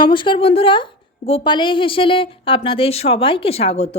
নমস্কার বন্ধুরা, গোপালে হেসেলে আপনাদের সবাইকে স্বাগত।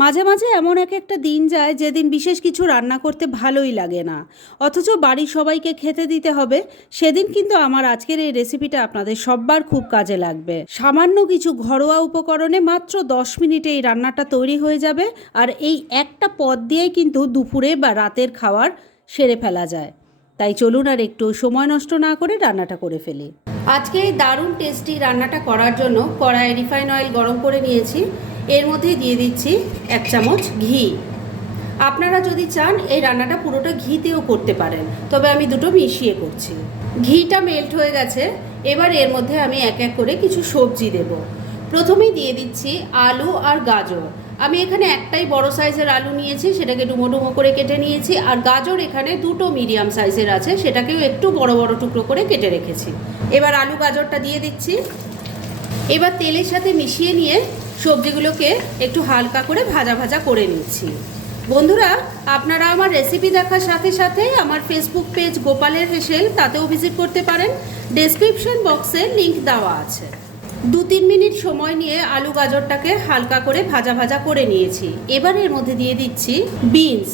মাঝে মাঝে এমন এক একটা দিন যায় যেদিন বিশেষ কিছু রান্না করতে ভালোই লাগে না। অথচ বাড়ির সবাইকে খেতে দিতে হবে, সেদিন কিন্তু আমার আজকের এই রেসিপিটা আপনাদের সববার খুব কাজে লাগবে। সামান্য কিছু ঘরোয়া উপকরণে মাত্র দশ মিনিটে এই রান্নাটা তৈরি হয়ে যাবে আর এই একটা পদ দিয়েই কিন্তু দুপুরে বা রাতের খাওয়ার সেরে ফেলা যায়। তাই চলুন আর একটু সময় নষ্ট না করে রান্নাটা করে ফেলি। আজকে এই দারুণ টেস্টি রান্নাটা করার জন্য কড়াইয়ে রিফাইন অয়েল গরম করে নিয়েছি। এর মধ্যে দিয়ে দিচ্ছি এক চামচ ঘি। আপনারা যদি চান, এই রান্নাটা পুরোটা ঘিতেও করতে পারেন, তবে আমি দুটো মিশিয়ে করছি। ঘিটা মেল্ট হয়ে গেছে, এবার এর মধ্যে আমি এক এক করে কিছু সবজি দেব। প্রথমেই দিয়ে দিচ্ছি আলু আর গাজর। আমি এখানে একটাই বড় সাইজের আলু নিয়েছি, সেটাকে ডুমো ডুমো করে কেটে নিয়েছি। আর গাজর এখানে দুটো মিডিয়াম সাইজের আছে, সেটাকেও একটু বড় বড় টুকরো করে কেটে রেখেছি। এবার আলু গাজরটা দিয়ে দিচ্ছি। এবার তেলের সাথে মিশিয়ে নিয়ে সবজিগুলোকে একটু হালকা করে ভাজা ভাজা করে নিচ্ছি। বন্ধুরা, আপনারা আমার রেসিপি দেখার সাথে সাথে আমার ফেসবুক পেজ গোপালের হেসেল, তাতেও ভিজিট করতে পারেন। ডেসক্রিপশন বক্সে লিংক দেওয়া আছে। দু তিন মিনিট সময় নিয়ে আলু গাজরটাকে হালকা করে ভাজা ভাজা করে নিয়েছি। এবার এর মধ্যে দিয়ে দিচ্ছি বিনস।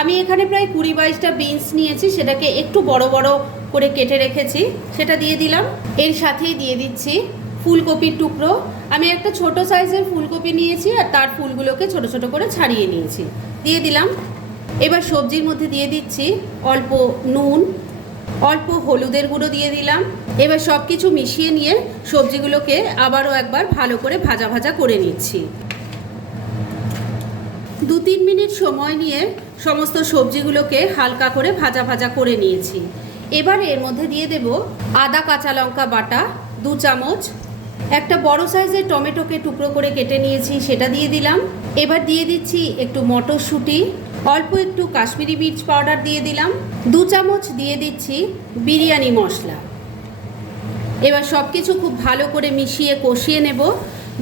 আমি এখানে প্রায় কুড়ি বাইশটা বিনস নিয়েছি, সেটাকে একটু বড় বড় করে কেটে রেখেছি। সেটা দিয়ে দিলাম। এর সাথেই দিয়ে দিচ্ছি ফুলকপির টুকরো। আমি একটা ছোট সাইজের ফুলকপি নিয়েছি আর তার ফুলগুলোকে ছোট ছোট করে ছাড়িয়ে নিয়েছি। দিয়ে দিলাম। এবার সবজির মধ্যে দিয়ে দিচ্ছি অল্প নুন অল্প হলুদের গুঁড়ো দিয়ে দিলাম। এবার সব কিছু মিশিয়ে নিয়ে সবজিগুলোকে আবারও একবার ভালো করে ভাজা ভাজা করে নিচ্ছি। দু তিন মিনিট সময় নিয়ে সমস্ত সবজিগুলোকে হালকা করে ভাজা ভাজা করে নিয়েছি। এবার এর মধ্যে দিয়ে দেব আদা, কাঁচা লঙ্কা বাটা, দু চামচ। একটা বড় সাইজের টমেটোকে টুকরো করে কেটে নিয়েছি, সেটা দিয়ে দিলাম। এবার দিয়ে দিচ্ছি একটু মটরশুঁটি অল্প একটু কাশ্মীরি মির্চ পাউডার দিয়ে দিলাম। দু চামচ দিয়ে দিচ্ছি বিরিয়ানি মশলা। এবার সব কিছু খুব ভালো করে মিশিয়ে কষিয়ে নেব।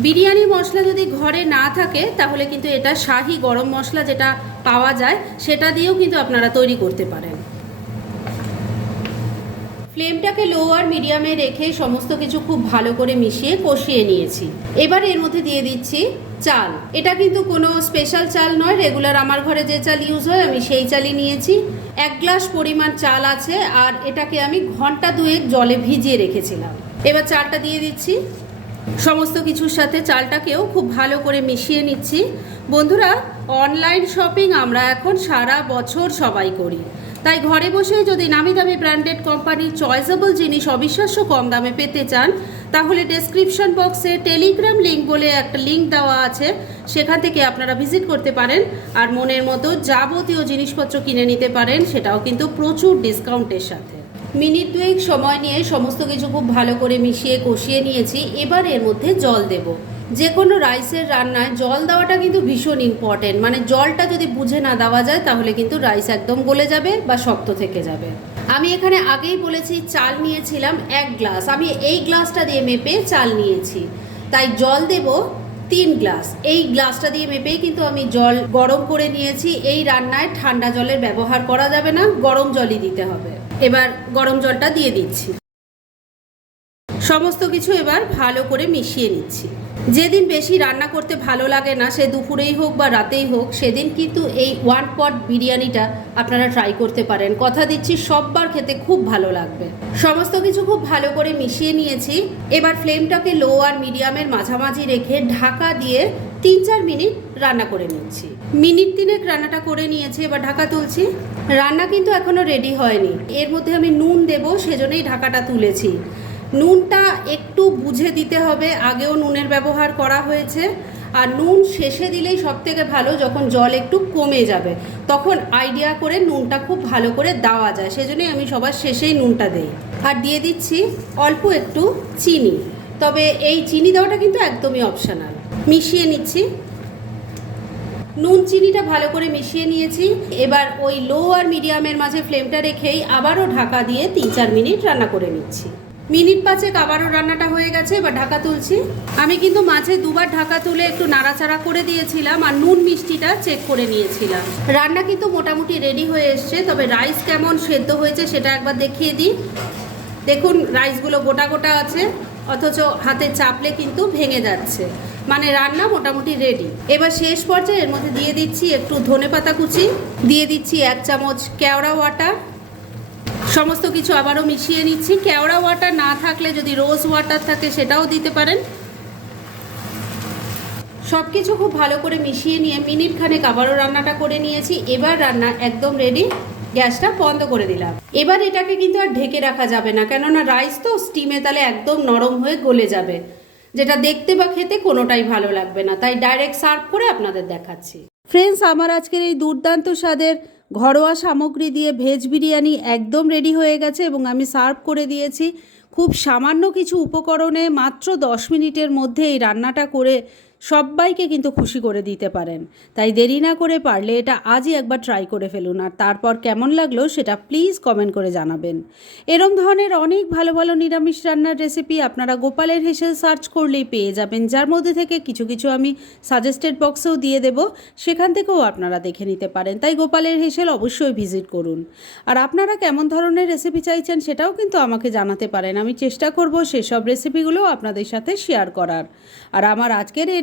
বিরিয়ানি মশলা যদি ঘরে না থাকে, তাহলে কিন্তু এটা শাহি গরম মশলা যেটা পাওয়া যায়, সেটা দিয়েও কিন্তু আপনারা তৈরি করতে পারেন। ফ্লেমটাকে লো আর মিডিয়ামে রেখে সমস্ত কিছু খুব ভালো করে মিশিয়ে কষিয়ে নিয়েছি। এবার এর মধ্যে দিয়ে দিচ্ছি চাল। এটা কিন্তু কোনো স্পেশাল চাল নয় রেগুলার আমার ঘরে যে চাল ইউজ হয় আমি সেই চালই নিয়েছি। এক গ্লাস পরিমাণ চাল আছে আর এটাকে আমি ঘণ্টা দুয়েক জলে ভিজিয়ে রেখেছিলাম। এবার চালটা দিয়ে দিচ্ছি। সমস্ত কিছুর সাথে চালটাকেও খুব ভালো করে মিশিয়ে নিচ্ছি। বন্ধুরা অনলাইন শপিং আমরা এখন সারা বছর সবাই করি। তাই ঘরে বসে যদি নামি দামি ব্র্যান্ডেড কোম্পানির চয়েসেবল জিনিস অবিশ্বাস্য কম দামে পেতে চান, তাহলে ডেসক্রিপশন বক্সে টেলিগ্রাম লিঙ্ক বলে একটা লিঙ্ক দেওয়া আছে। সেখান থেকে আপনারা ভিজিট করতে পারেন আর মনের মতো যাবতীয় জিনিসপত্র কিনে নিতে পারেন, সেটাও কিন্তু প্রচুর ডিসকাউন্টের সাথে। মিনিট দুয়েক সময় নিয়ে সমস্ত কিছু খুব ভালো করে মিশিয়ে কষিয়ে নিয়েছি, এবার এর মধ্যে জল দেব। যে কোনো রাইসের রান্নায় জল দেওয়াটা কিন্তু ভীষণ ইম্পর্টেন্ট মানে জলটা যদি বুঝে না দেওয়া যায়, তাহলে কিন্তু রাইস একদম গলে যাবে বা শক্ত থেকে যাবে। আমি এখানে আগেই বলেছি, চাল নিয়েছিলাম এক গ্লাস। আমি এই গ্লাসটা দিয়ে মেপে চাল নিয়েছি। তাই জল দেব তিন গ্লাস। এই গ্লাসটা দিয়ে মেপেই কিন্তু আমি জল গরম করে নিয়েছি। এই রান্নায় ঠান্ডা জলের ব্যবহার করা যাবে না, গরম জলই দিতে হবে। এবার গরম জলটা দিয়ে দিচ্ছি। সমস্ত কিছু এবার ভালো করে মিশিয়ে নিচ্ছি। যেদিন বেশি রান্না করতে ভালো লাগে না, সে দুপুরেই হোক বা রাতেই হোক, সেদিন কিন্তু এই ওয়ান পট বিরিয়ানিটা আপনারা ট্রাই করতে পারেন। কথা দিচ্ছি, সববার খেতে খুব ভালো লাগবে। সমস্ত কিছু খুব ভালো করে মিশিয়ে নিয়েছি। এবার ফ্লেমটাকে লো আর মিডিয়ামের মাঝামাঝি রেখে ঢাকা দিয়ে তিন চার মিনিট রান্না করে নিচ্ছি। মিনিট তিনেক রান্নাটা করে নিয়েছি, এবার ঢাকা তুলছি। রান্না কিন্তু এখনও রেডি হয়নি। এর মধ্যে আমি নুন দেবো, সেজন্যই ঢাকাটা তুলেছি। নুনটা একটু বুঝে দিতে হবে, আগেও নুনের ব্যবহার করা হয়েছে। আর নুন শেষে দিলেই সব থেকে ভালো যখন জল একটু কমে যাবে, তখন আইডিয়া করে নুনটা খুব ভালো করে দেওয়া যায়। সেজন্যই আমি সবার শেষেই নুনটা দেই। আর দিয়ে দিচ্ছি অল্প একটু চিনি। তবে এই চিনি দেওয়াটা কিন্তু একদমই অপশনাল মিশিয়ে নিচ্ছি। নুন চিনিটা ভালো করে মিশিয়ে নিয়েছি। এবার ওই লো আর মিডিয়ামের মাঝে ফ্লেমটা রেখেই আবারও ঢাকা দিয়ে তিন চার মিনিট রান্না করে নিচ্ছি। মিনিট পাঁচেক আবারও রান্নাটা হয়ে গেছে, এবার ঢাকা তুলছি। আমি কিন্তু মাঝে দুবার ঢাকা তুলে একটু নাড়াচাড়া করে দিয়েছিলাম আর নুন মিষ্টিটা চেক করে নিয়েছিলাম। রান্না কিন্তু মোটামুটি রেডি হয়ে এসছে, তবে রাইস কেমন সেদ্ধ হয়েছে সেটা একবার দেখিয়ে দিই। দেখুন রাইসগুলো গোটা গোটা আছে, অথচ হাতে চাপলে কিন্তু ভেঙে যাচ্ছে। মানে রান্না মোটামুটি রেডি এবার শেষ পর্যায়ে এর মধ্যে দিয়ে দিচ্ছি একটু ধনেপাতা কুচি, দিয়ে দিচ্ছি এক চামচ কেওড়া ওয়াটার সমস্ত কিছু আবারও মিশিয়ে নিচ্ছি। কেওড়া ওয়াটার না থাকলে যদি রোজ ওয়াটার থাকে, সেটাও দিতে পারেন। সব কিছু খুব ভালো করে মিশিয়ে নিয়ে মিনিট খানেক আবারও রান্নাটা করে নিয়েছি। এবার রান্না একদম রেডি গ্যাসটা বন্ধ করে দিলাম। এবার এটাকে কিন্তু আর ঢেকে রাখা যাবে না। কেননা রাইস তো স্টিমে তাহলে একদম নরম হয়ে গলে যাবে। যেটা দেখতে বা খেতে কোনোটাই ভালো লাগবে না। তাই ডাইরেক্ট সার্ভ করে আপনাদের দেখাচ্ছি। ফ্রেন্ডস আমার আজকের এই দুর্দান্ত স্বাদের ঘরোয়া সামগ্রী দিয়ে ভেজ বিরিয়ানি একদম রেডি হয়ে গেছে এবং আমি সার্ভ করে দিয়েছি। খুব সামান্য কিছু উপকরণে মাত্র দশ মিনিটের মধ্যে এই রান্নাটা করে সবাইকে কিন্তু খুশি করে দিতে পারেন। তাই দেরি না করে পারলে এটা আজই একবার ট্রাই করে ফেলুন। আর তারপর কেমন লাগল সেটা প্লিজ কমেন্ট করে জানাবেন। এরম ধরনের অনেক ভালো ভালো নিরামিষ রান্নার রেসিপি আপনারা গোপালের হেসেল সার্চ করলেই পেয়ে যাবেন। যার মধ্যে থেকে কিছু কিছু আমি সাজেস্টেড বক্সেও দিয়ে দেব। সেখান থেকেও আপনারা দেখে নিতে পারেন। তাই গোপালের হেসেল অবশ্যই ভিজিট করুন। আর আপনারা কেমন ধরনের রেসিপি চাইছেন সেটাও কিন্তু আমাকে জানাতে পারেন। আমি চেষ্টা করব সেসব রেসিপিগুলো আপনাদের সাথে শেয়ার করার। আর আমার আজকের এই